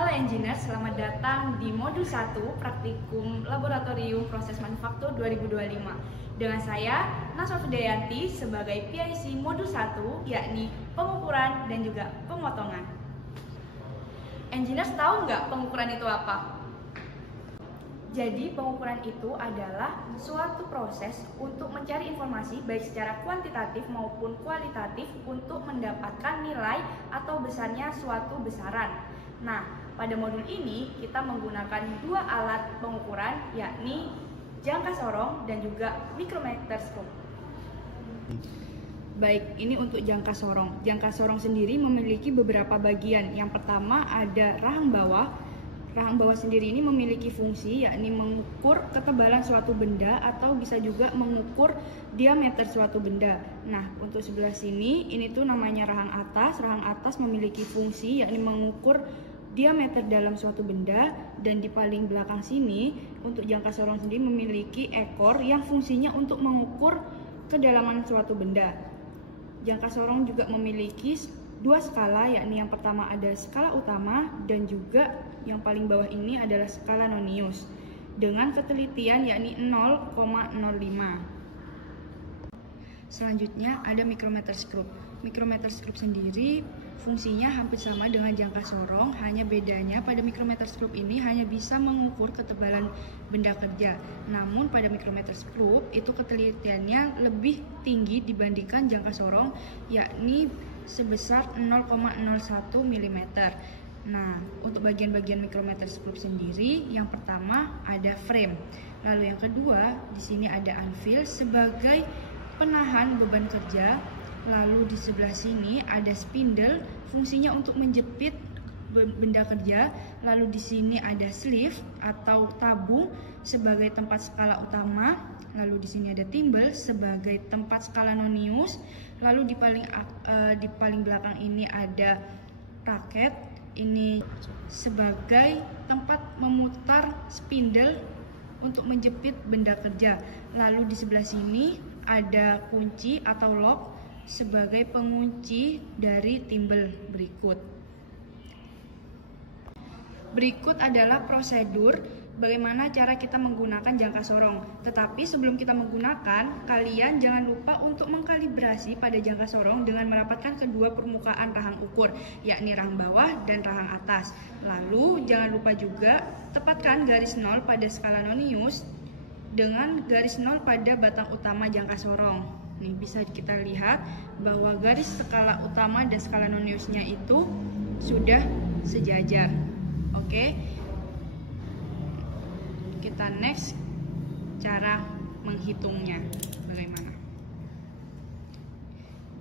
Halo engineer, selamat datang di modul 1 Praktikum Laboratorium Proses Manufaktur 2025. Dengan saya, Naswa Fidayanti sebagai PIC modul 1, yakni pengukuran dan juga pemotongan. Engineer tahu nggak pengukuran itu apa? Jadi pengukuran itu adalah suatu proses untuk mencari informasi baik secara kuantitatif maupun kualitatif untuk mendapatkan nilai atau besarnya suatu besaran. Nah, pada modul ini kita menggunakan dua alat pengukuran, yakni jangka sorong dan juga micrometerscope. Baik, ini untuk jangka sorong. Jangka sorong sendiri memiliki beberapa bagian. Yang pertama ada rahang bawah. Rahang bawah sendiri ini memiliki fungsi, yakni mengukur ketebalan suatu benda atau bisa juga mengukur diameter suatu benda. Nah, untuk sebelah sini, ini tuh namanya rahang atas. Rahang atas memiliki fungsi, yakni mengukur diameter dalam suatu benda. Dan di paling belakang sini, untuk jangka sorong sendiri memiliki ekor yang fungsinya untuk mengukur kedalaman suatu benda. Jangka sorong juga memiliki dua skala, yakni yang pertama ada skala utama dan juga yang paling bawah ini adalah skala Nonius dengan ketelitian yakni 0,05. Selanjutnya ada micrometerscope. Micrometerscope sendiri fungsinya hampir sama dengan jangka sorong, hanya bedanya pada micrometerscope ini hanya bisa mengukur ketebalan benda kerja. Namun pada micrometerscope itu ketelitiannya lebih tinggi dibandingkan jangka sorong, yakni sebesar 0,01 mm. Nah, untuk bagian-bagian micrometerscope sendiri, yang pertama ada frame. Lalu yang kedua, di sini ada anvil sebagai penahan beban kerja. Lalu di sebelah sini ada spindle, fungsinya untuk menjepit benda kerja. Lalu di sini ada sleeve atau tabung sebagai tempat skala utama. Lalu di sini ada thimble sebagai tempat skala Nonius. Lalu di paling belakang ini ada raket, ini sebagai tempat memutar spindle untuk menjepit benda kerja. Lalu di sebelah sini ada kunci atau lock sebagai pengunci dari thimble berikut. Berikut adalah prosedur bagaimana cara kita menggunakan jangka sorong. Tetapi sebelum kita menggunakan, kalian jangan lupa untuk mengkalibrasi pada jangka sorong dengan merapatkan kedua permukaan rahang ukur, yakni rahang bawah dan rahang atas. Lalu jangan lupa juga tepatkan garis 0 pada skala Nonius dengan garis 0 pada batang utama jangka sorong. Nih, bisa kita lihat bahwa garis skala utama dan skala Noniusnya itu sudah sejajar. Oke. Kita next cara menghitungnya bagaimana.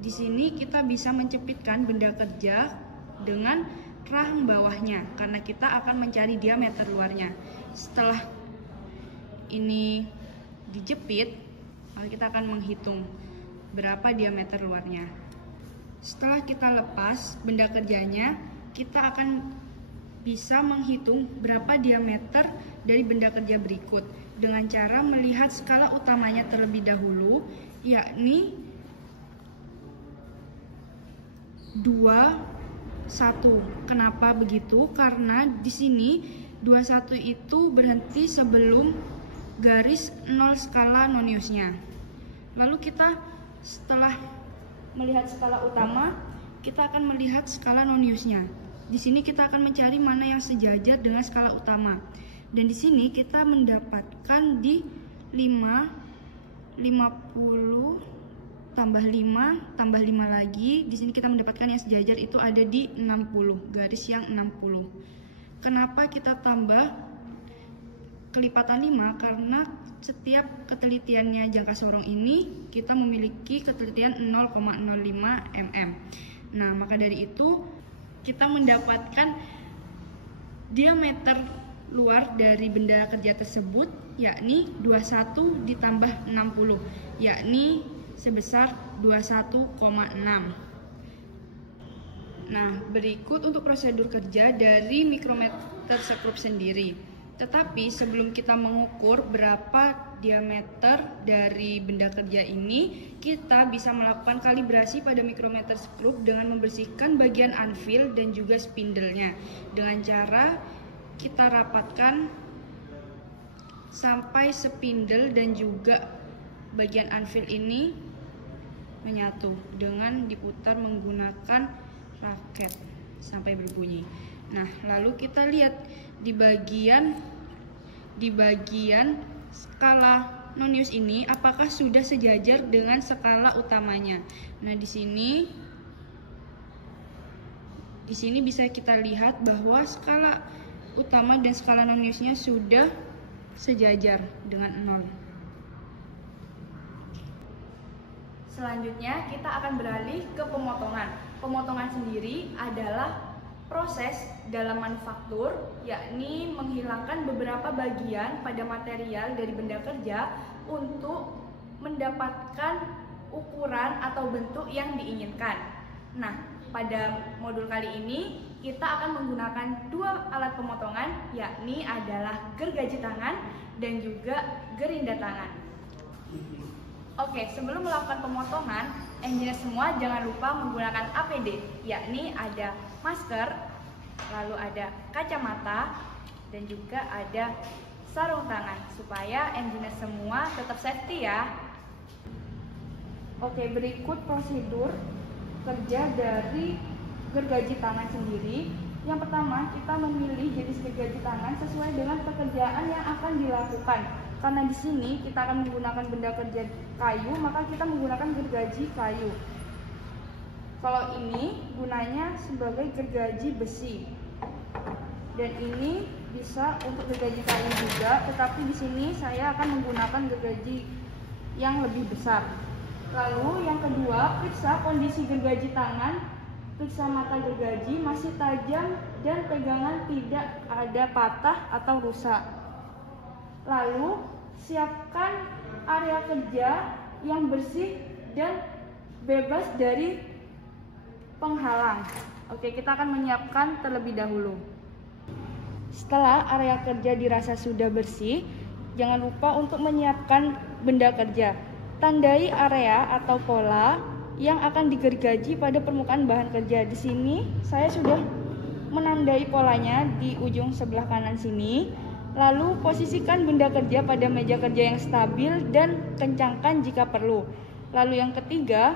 Di sini kita bisa mencepitkan benda kerja dengan rahang bawahnya karena kita akan mencari diameter luarnya. Setelah ini dijepit, kita akan menghitung berapa diameter luarnya. Setelah kita lepas benda kerjanya, kita akan bisa menghitung berapa diameter dari benda kerja berikut dengan cara melihat skala utamanya terlebih dahulu, yakni 21. Kenapa begitu? Karena di sini 21 itu berhenti sebelum garis 0 skala Noniusnya. Lalu kita setelah melihat skala utama, kita akan melihat skala Noniusnya. Di sini kita akan mencari mana yang sejajar dengan skala utama. Dan di sini kita mendapatkan di 50 tambah 5 tambah 5 lagi. Di sini kita mendapatkan yang sejajar itu ada di 60, garis yang 60. Kenapa kita tambah kelipatan 5? Karena setiap ketelitiannya jangka sorong ini kita memiliki ketelitian 0,05 mm. Nah, maka dari itu kita mendapatkan diameter luar dari benda kerja tersebut yakni 21 ditambah 60, yakni sebesar 21,6. Nah, berikut untuk prosedur kerja dari micrometerscope sendiri. Tetapi sebelum kita mengukur berapa diameter dari benda kerja ini, kita bisa melakukan kalibrasi pada micrometer screw dengan membersihkan bagian anvil dan juga spindle-nya dengan cara kita rapatkan sampai spindle dan juga bagian anvil ini menyatu dengan diputar menggunakan raket sampai berbunyi. Nah, lalu kita lihat di bagian skala nonius ini apakah sudah sejajar dengan skala utamanya. Nah, di sini bisa kita lihat bahwa skala utama dan skala noniusnya sudah sejajar dengan 0. Selanjutnya kita akan beralih ke pemotongan. Pemotongan sendiri adalah proses dalam manufaktur, yakni menghilangkan beberapa bagian pada material dari benda kerja untuk mendapatkan ukuran atau bentuk yang diinginkan. Nah, pada modul kali ini kita akan menggunakan 2 alat pemotongan, yakni adalah gergaji tangan dan juga gerinda tangan. Oke, sebelum melakukan pemotongan, engineer semua jangan lupa menggunakan APD, yakni ada masker, lalu ada kacamata, dan juga ada sarung tangan, supaya engineer semua tetap safety ya. Oke, berikut prosedur kerja dari gergaji tangan sendiri. Yang pertama, kita memilih jenis gergaji tangan sesuai dengan pekerjaan yang akan dilakukan. Karena di sini kita akan menggunakan benda kerja kayu, maka kita menggunakan gergaji kayu. Kalau ini gunanya sebagai gergaji besi, dan ini bisa untuk gergaji kayu juga, tetapi di sini saya akan menggunakan gergaji yang lebih besar. Lalu yang kedua, periksa kondisi gergaji tangan, periksa mata gergaji masih tajam dan pegangan tidak ada patah atau rusak. Lalu siapkan area kerja yang bersih dan bebas dari penghalang. Oke, kita akan menyiapkan terlebih dahulu. Setelah area kerja dirasa sudah bersih, jangan lupa untuk menyiapkan benda kerja. Tandai area atau pola yang akan digergaji pada permukaan bahan kerja. Di sini saya sudah menandai polanya di ujung sebelah kanan sini. Lalu posisikan benda kerja pada meja kerja yang stabil dan kencangkan jika perlu. Lalu yang ketiga,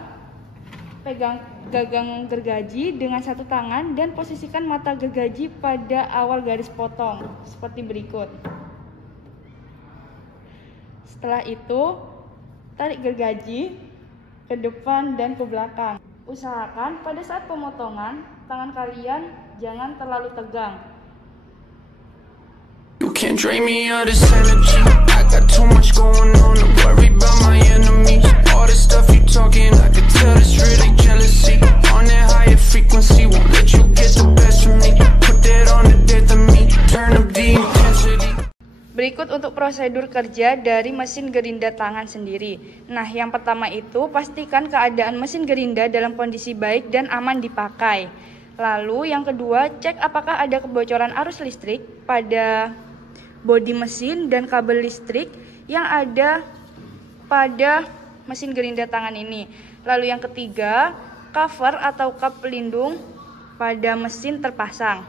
pegang gagang gergaji dengan satu tangan dan posisikan mata gergaji pada awal garis potong seperti berikut. Setelah itu, tarik gergaji ke depan dan ke belakang. Usahakan pada saat pemotongan, tangan kalian jangan terlalu tegang. You can't drain me of this energy. I got too much going on to worry about my enemies. All the stuff you talking, I can tell it's really jealousy. On that higher frequency, won't let you get the best of me. Put that on the death of me, turn up the intensity. Berikut untuk prosedur kerja dari mesin gerinda tangan sendiri. Nah, yang pertama itu pastikan keadaan mesin gerinda dalam kondisi baik dan aman dipakai. Lalu yang kedua, cek apakah ada kebocoran arus listrik pada bodi mesin dan kabel listrik yang ada pada mesin gerinda tangan ini. Lalu yang ketiga, cover atau kap pelindung pada mesin terpasang.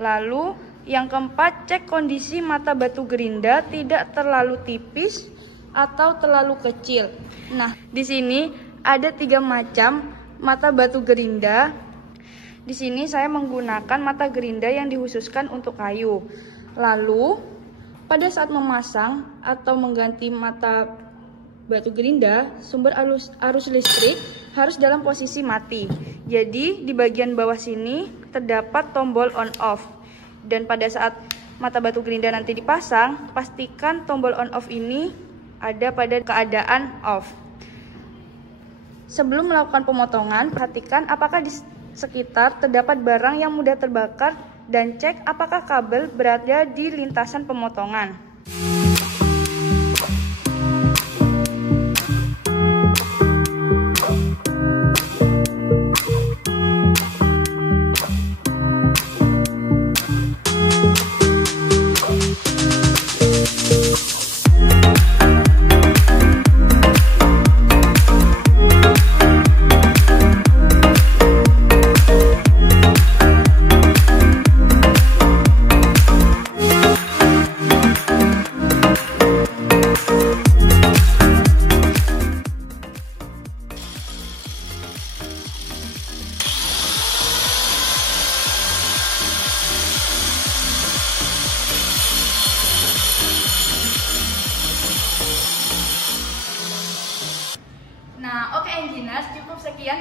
Lalu yang keempat, cek kondisi mata batu gerinda tidak terlalu tipis atau terlalu kecil. Nah, di sini ada 3 macam mata batu gerinda. Di sini saya menggunakan mata gerinda yang dikhususkan untuk kayu. Lalu, pada saat memasang atau mengganti mata batu gerinda, sumber arus listrik harus dalam posisi mati. Jadi, di bagian bawah sini terdapat tombol on off. Dan pada saat mata batu gerinda nanti dipasang, pastikan tombol on off ini ada pada keadaan off. Sebelum melakukan pemotongan, perhatikan apakah di sekitar terdapat barang yang mudah terbakar dan cek apakah kabel berada di lintasan pemotongan.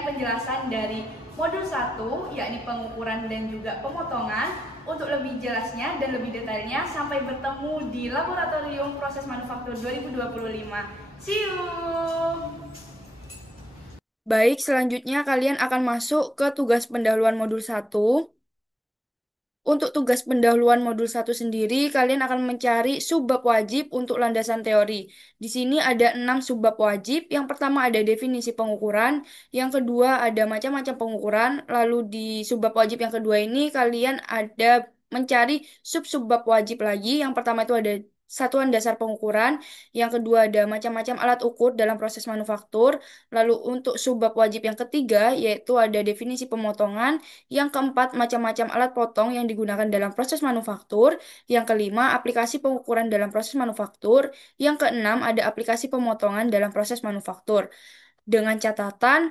penjelasan dari modul 1, yakni pengukuran dan juga pemotongan. Untuk lebih jelasnya dan lebih detailnya, sampai bertemu di Laboratorium Proses Manufaktur 2025. See you! Baik, selanjutnya kalian akan masuk ke tugas pendahuluan modul 1. Untuk tugas pendahuluan modul 1 sendiri, kalian akan mencari subbab wajib untuk landasan teori. Di sini ada 6 subbab wajib. Yang pertama ada definisi pengukuran, yang kedua ada macam-macam pengukuran, lalu di subbab wajib yang kedua ini kalian ada mencari sub-subbab wajib lagi. Yang pertama itu ada satuan dasar pengukuran, yang kedua ada macam-macam alat ukur dalam proses manufaktur, lalu untuk subbab wajib yang ketiga yaitu ada definisi pemotongan, yang keempat, macam-macam alat potong yang digunakan dalam proses manufaktur. Yang kelima, aplikasi pengukuran dalam proses manufaktur. Yang keenam, ada aplikasi pemotongan dalam proses manufaktur. Dengan catatan,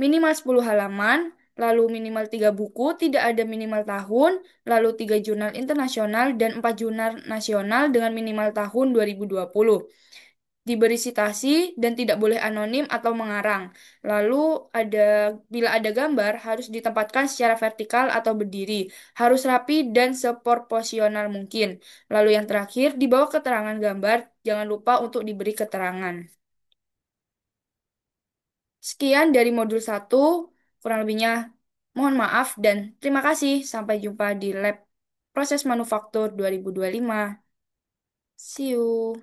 minimal 10 halaman, lalu minimal 3 buku, tidak ada minimal tahun, lalu 3 jurnal internasional, dan 4 jurnal nasional dengan minimal tahun 2020. Diberi citasi dan tidak boleh anonim atau mengarang. Lalu bila ada gambar harus ditempatkan secara vertikal atau berdiri, harus rapi dan seproporsional mungkin. Lalu yang terakhir, di bawah keterangan gambar jangan lupa untuk diberi keterangan. Sekian dari modul 1, kurang lebihnya mohon maaf dan terima kasih. Sampai jumpa di lab proses manufaktur 2025. See you.